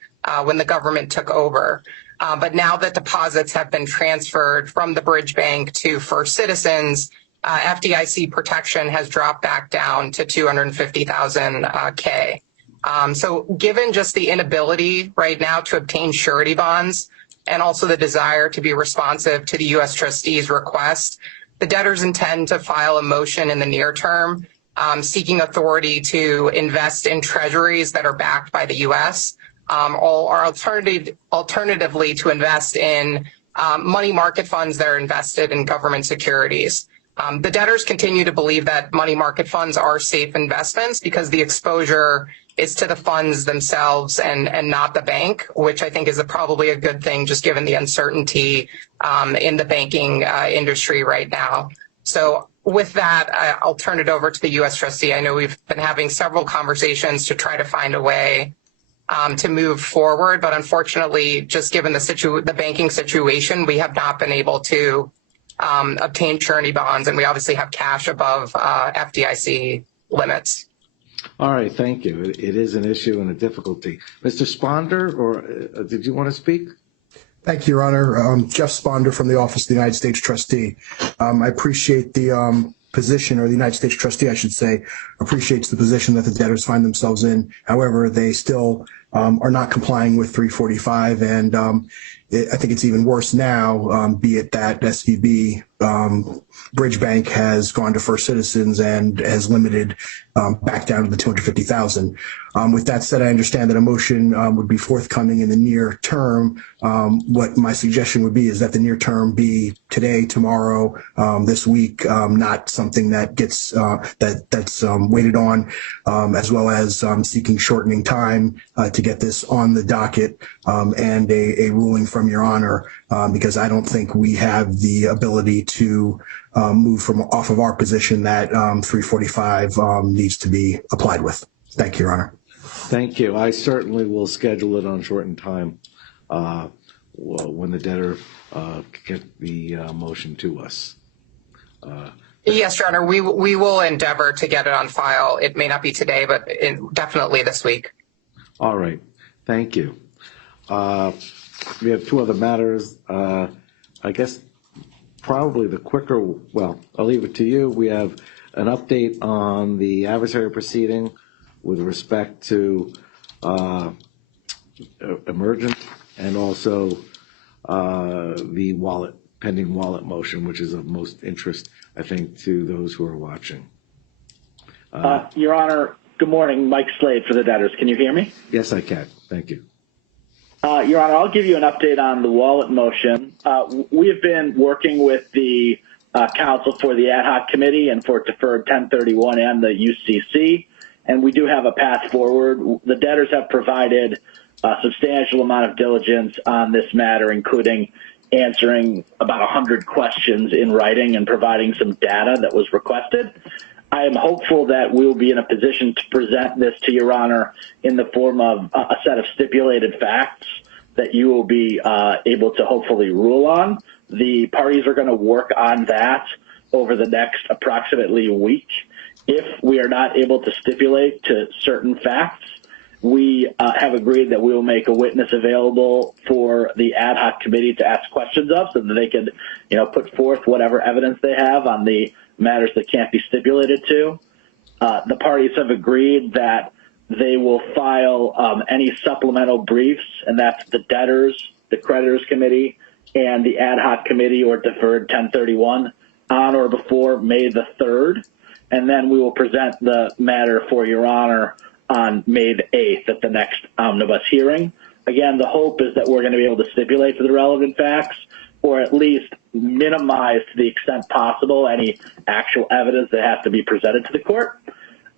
when the government took over. But now that deposits have been transferred from the Bridge Bank to First Citizens, FDIC protection has dropped back down to $250,000 So given just the inability right now to obtain surety bonds and also the desire to be responsive to the U.S. trustee's request, the debtors intend to file a motion in the near term seeking authority to invest in treasuries that are backed by the U.S. Or alternatively to invest in money market funds that are invested in government securities. The debtors continue to believe that money market funds are safe investments because the exposure is to the funds themselves and not the bank, which I think is probably a good thing just given the uncertainty in the banking industry right now. So with that, I'll turn it over to the U.S. trustee. I know we've been having several conversations to try to find a way to move forward, but unfortunately, just given the banking situation, we have not been able to obtain surety bonds, and we obviously have cash above FDIC limits. All right, thank you. It is an issue and a difficulty. Mr. Sponder, or did you want to speak? Thank you, Your Honor. Jeff Sponder from the Office of the United States Trustee. I appreciate the position, or the United States Trustee, I should say, appreciates the position that the debtors find themselves in. However, they still are not complying with 345, and I think it's even worse now, be it that SVB Bridge Bank has gone to First Citizens and has limited back down to the $250,000. With that said, I understand that a motion would be forthcoming in the near term. What my suggestion would be is that the near term be today, tomorrow, this week, not something that gets that's waited on, as well as seeking shortening time to get this on the docket and a ruling from Your Honor, because I don't think we have the ability to move from off of our position that 345 needs to be applied with. Thank you, Your Honor. Thank you. I certainly will schedule it on shortened time when the debtor get the motion to us. Yes, Your Honor, we will endeavor to get it on file. It may not be today, but definitely this week. All right. Thank you. We have two other matters. I guess probably the quicker, well, I'll leave it to you. We have an update on the adversary proceeding with respect to emergent, and also the pending wallet motion, which is of most interest, I think, to those who are watching. Your Honor, good morning. Mike Slade for the debtors. Can you hear me? Yes, I can. Thank you. Your Honor, I'll give you an update on the wallet motion. We have been working with the counsel for the ad hoc committee and for deferred 1031 and the UCC, and we do have a path forward. The debtors have provided a substantial amount of diligence on this matter, including answering about 100 questions in writing and providing some data that was requested. I am hopeful that we will be in a position to present this to Your Honor in the form of a set of stipulated facts that you will be able to hopefully rule on. The parties are going to work on that over the next approximately week. If we are not able to stipulate to certain facts, we have agreed that we will make a witness available for the ad hoc committee to ask questions of, so that they could, put forth whatever evidence they have on the matters that can't be stipulated to. The parties have agreed that they will file any supplemental briefs, and that's the debtors, the creditors committee, and the ad hoc committee or deferred 1031 on or before May the 3rd. And then we will present the matter for Your Honor on May the 8th at the next omnibus hearing. Again, the hope is that we're going to be able to stipulate to the relevant facts, or at least minimize to the extent possible any actual evidence that has to be presented to the court.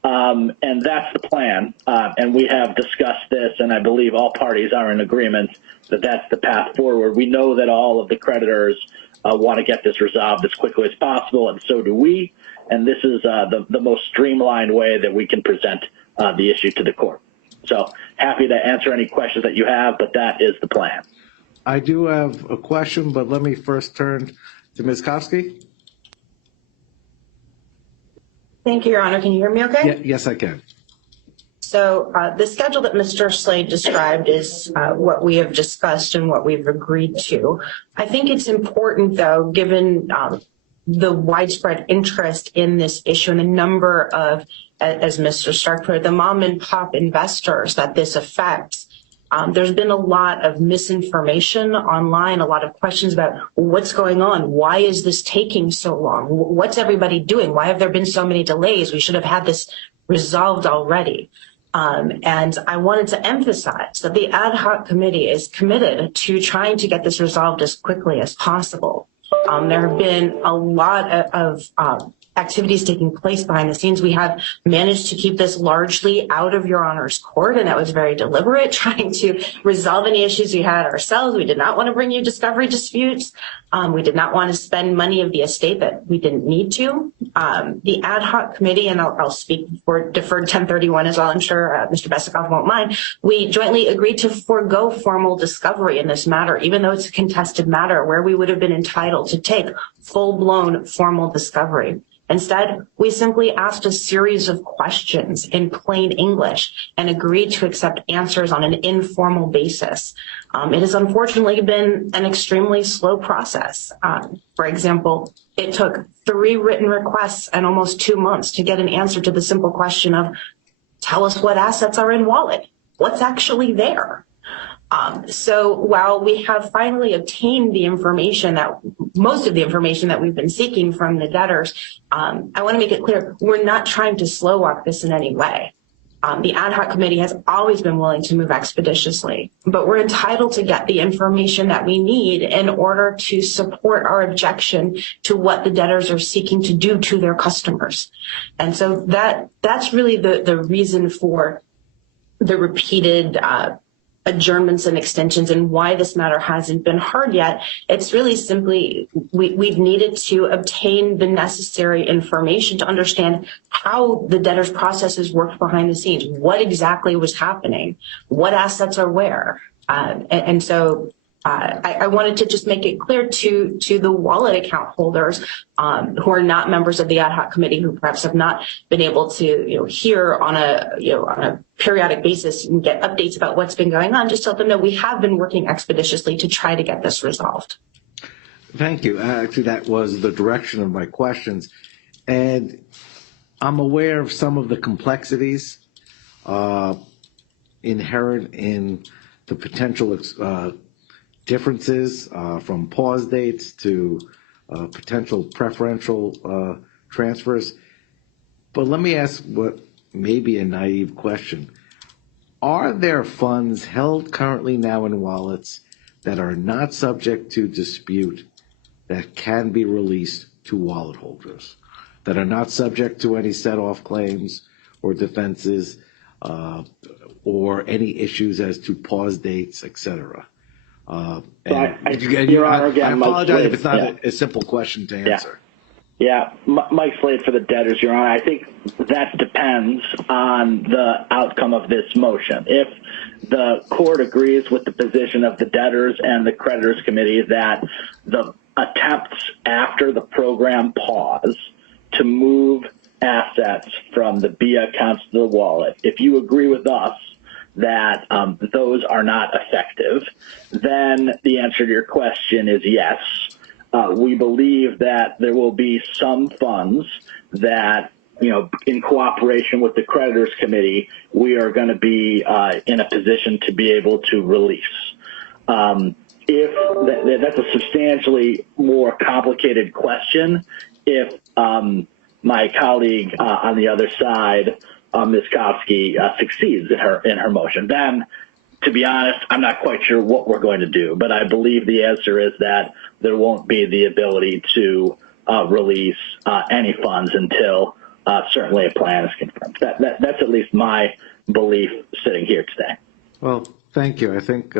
And that's the plan. And we have discussed this, and I believe all parties are in agreement that that's the path forward. We know that all of the creditors want to get this resolved as quickly as possible, and so do we. And this is the most streamlined way that we can present the issue to the court. So happy to answer any questions that you have, but that is the plan. I do have a question, but let me first turn to Ms. Kofsky. Thank you, Your Honor. Can you hear me okay? Yes, I can. So the schedule that Mr. Slade described is what we have discussed and what we've agreed to. I think it's important, though, given the widespread interest in this issue and the number of, as Mr. Stark put it, the mom and pop investors that this affects. There's been a lot of misinformation online, a lot of questions about what's going on. Why is this taking so long? What's everybody doing? Why have there been so many delays? We should have had this resolved already. And I wanted to emphasize that the ad hoc committee is committed to trying to get this resolved as quickly as possible. There have been a lot of activities taking place behind the scenes. We have managed to keep this largely out of Your Honor's court, and that was very deliberate, trying to resolve any issues we had ourselves. We did not want to bring you discovery disputes. We did not want to spend money of the estate that we didn't need to. The ad hoc committee, and I'll speak for deferred 1031 as well, I'm sure Mr. Besikoff won't mind, we jointly agreed to forego formal discovery in this matter, even though it's a contested matter where we would have been entitled to take full-blown formal discovery. Instead, we simply asked a series of questions in plain English and agreed to accept answers on an informal basis. It has unfortunately been an extremely slow process. For example, it took 3 written requests and almost 2 months to get an answer to the simple question of, tell us what assets are in wallet. What's actually there? So while we have finally obtained the information most of the information that we've been seeking from the debtors, I want to make it clear, we're not trying to slow walk this in any way. The ad hoc committee has always been willing to move expeditiously, but we're entitled to get the information that we need in order to support our objection to what the debtors are seeking to do to their customers. And so that's really the reason for the repeated adjournments and extensions and why this matter hasn't been heard yet. It's really simply we've needed to obtain the necessary information to understand how the debtors' processes worked behind the scenes, what exactly was happening, what assets are where. And so I wanted to just make it clear to the wallet account holders who are not members of the ad hoc committee, who perhaps have not been able to hear on a periodic basis and get updates about what's been going on, just to let them know we have been working expeditiously to try to get this resolved. Thank you. Actually, that was the direction of my questions. And I'm aware of some of the complexities inherent in the potential differences from pause dates to potential preferential transfers. But let me ask what may be a naive question. Are there funds held currently now in wallets that are not subject to dispute that can be released to wallet holders, that are not subject to any set-off claims or defenses or any issues as to pause dates, etc.? Your Honor, again, I apologize if it's not a simple question to answer. Yeah, Mike Slade for the debtors, Your Honor. I think that depends on the outcome of this motion. If the court agrees with the position of the debtors and the creditors committee that the attempts after the program pause to move assets from the B accounts to the wallet, if you agree with us that those are not effective, then the answer to your question is yes. We believe that there will be some funds that, in cooperation with the creditors committee, we are going to be in a position to be able to release. If that's a substantially more complicated question, if my colleague on the other side, Ms. Kofsky, succeeds in her motion, then, to be honest, I'm not quite sure what we're going to do, but I believe the answer is that there won't be the ability to release any funds until certainly a plan is confirmed. That's at least my belief sitting here today. Well, thank you. I think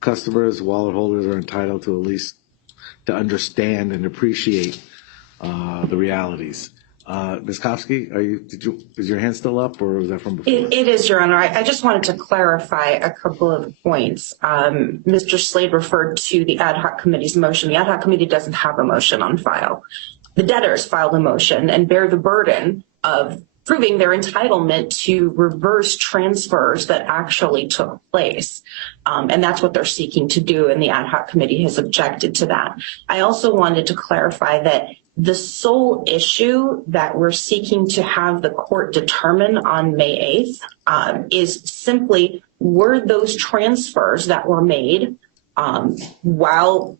customers, wallet holders are entitled to at least to understand and appreciate the realities. Ms. Kofsky, is your hand still up, or was that from before? It is, Your Honor. I just wanted to clarify a couple of points. Mr. Slade referred to the ad hoc committee's motion. The ad hoc committee doesn't have a motion on file. The debtors filed a motion and bear the burden of proving their entitlement to reverse transfers that actually took place. And that's what they're seeking to do, and the ad hoc committee has objected to that. I also wanted to clarify that the sole issue that we're seeking to have the court determine on May 8th is simply, were those transfers that were made while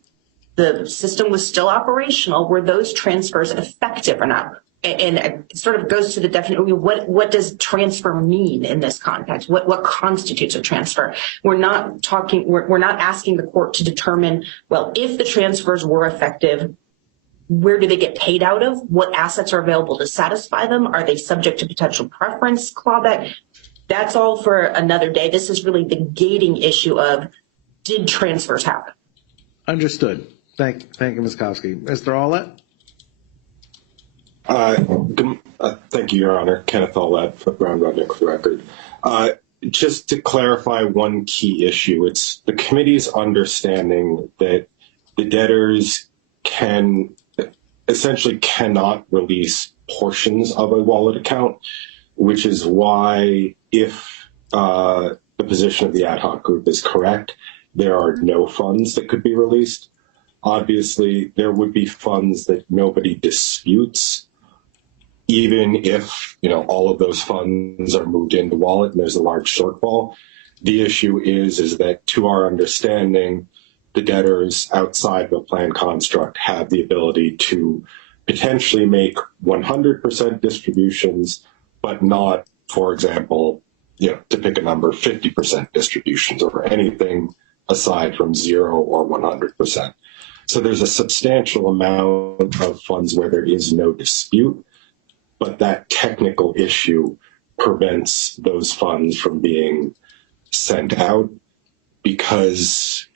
the system was still operational, were those transfers effective or not? and it sort of goes to the definition. What does transfer mean in this context? What constitutes a transfer? We're not asking the court to determine, well, if the transfers were effective, where do they get paid out of? What assets are available to satisfy them? Are they subject to potential preference clawback? That's all for another day. This is really the gating issue of, did transfers happen? Understood. Thank you, Ms. Kowski. Mr. Allett? Thank you, Your Honor. Kenneth Allett, Brown Rudnick for the record. Just to clarify one key issue, it's the committee's understanding that the debtors essentially cannot release portions of a wallet account, which is why, if the position of the ad hoc group is correct, there are no funds that could be released. Obviously, there would be funds that nobody disputes, even if all of those funds are moved into wallet and there's a large shortfall. The issue is that, to our understanding, the debtors outside the plan construct have the ability to potentially make 100% distributions, but not, for example, to pick a number, 50% distributions or anything aside from 0 or 100%. So there's a substantial amount of funds where there is no dispute, but that technical issue prevents those funds from being sent out because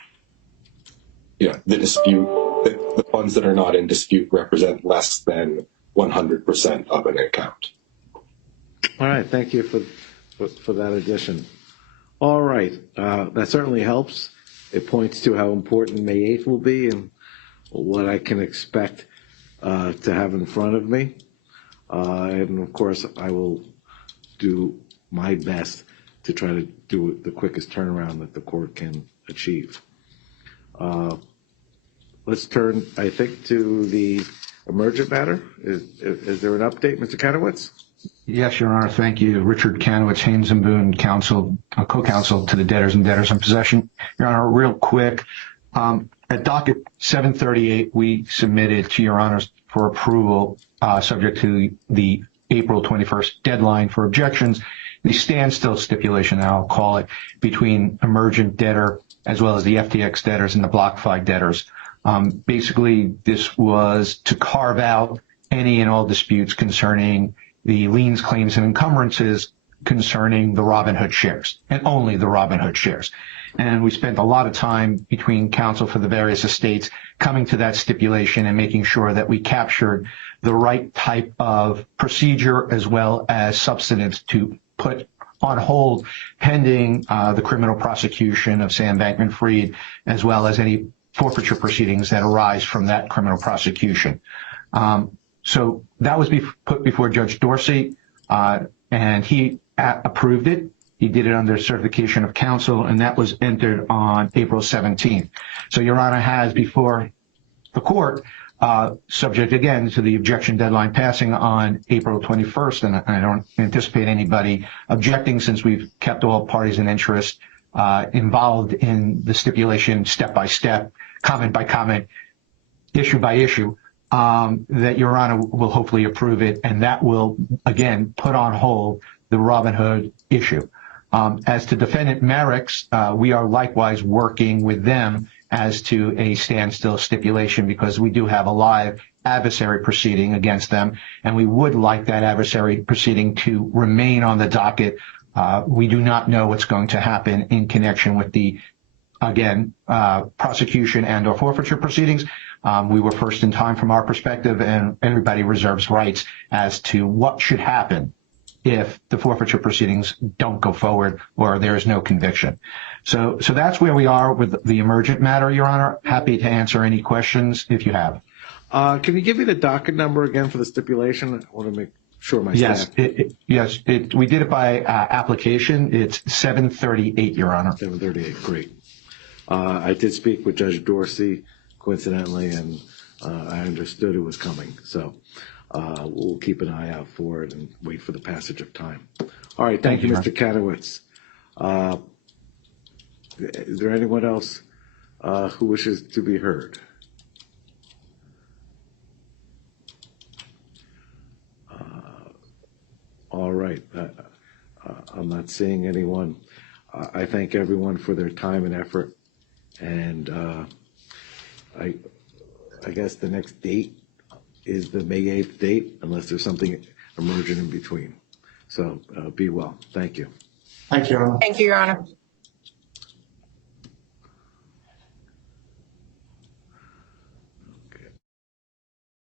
the funds that are not in dispute represent less than 100% of an account. All right. Thank you for that addition. All right. That certainly helps. It points to how important May 8th will be and what I can expect to have in front of me. And of course, I will do my best to try to do the quickest turnaround that the court can achieve. Let's turn, I think, to the emergent matter. Is there an update, Mr. Kanowitz? Yes, Your Honor. Thank you. Richard Kanowitz, Haynes and Boone, co-counsel to the debtors and debtors in possession. Your Honor, real quick, at docket 738, we submitted to Your Honors for approval, subject to the April 21st deadline for objections, the standstill stipulation, I'll call it, between emergent debtor as well as the FTX debtors and the BlockFi debtors. Basically, this was to carve out any and all disputes concerning the liens, claims, and encumbrances concerning the Robinhood shares, and only the Robinhood shares. And we spent a lot of time between counsel for the various estates coming to that stipulation and making sure that we captured the right type of procedure as well as substantive to put on hold pending the criminal prosecution of Sam Bankman-Fried, as well as any forfeiture proceedings that arise from that criminal prosecution. So that was put before Judge Dorsey, and he approved it. He did it under certification of counsel, and that was entered on April 17th. So Your Honor has before the court, subject again to the objection deadline passing on April 21st, and I don't anticipate anybody objecting since we've kept all parties in interest involved in the stipulation step by step, comment by comment, issue by issue, that Your Honor will hopefully approve it, and that will, again, put on hold the Robinhood issue. As to defendant Merrick's, we are likewise working with them as to a standstill stipulation because we do have a live adversary proceeding against them, and we would like that adversary proceeding to remain on the docket. We do not know what's going to happen in connection with the, again, prosecution and or forfeiture proceedings. We were first in time from our perspective, and everybody reserves rights as to what should happen if the forfeiture proceedings don't go forward or there is no conviction. So that's where we are with the emergent matter, Your Honor. Happy to answer any questions if you have. Can you give me the docket number again for the stipulation? I want to make sure my Yes, staff. we did it by application. It's 738, Your Honor. 738, great. I did speak with Judge Dorsey, coincidentally, and I understood it was coming. So we'll keep an eye out for it and wait for the passage of time. All right, thank you, Mr. Kanowitz. Is there anyone else who wishes to be heard? right. I'm not seeing anyone. I thank everyone for their time and effort. And I guess the next date is the May 8th date, unless there's something emergent in between. So be well. Thank you. Thank you. Thank you, Your Honor.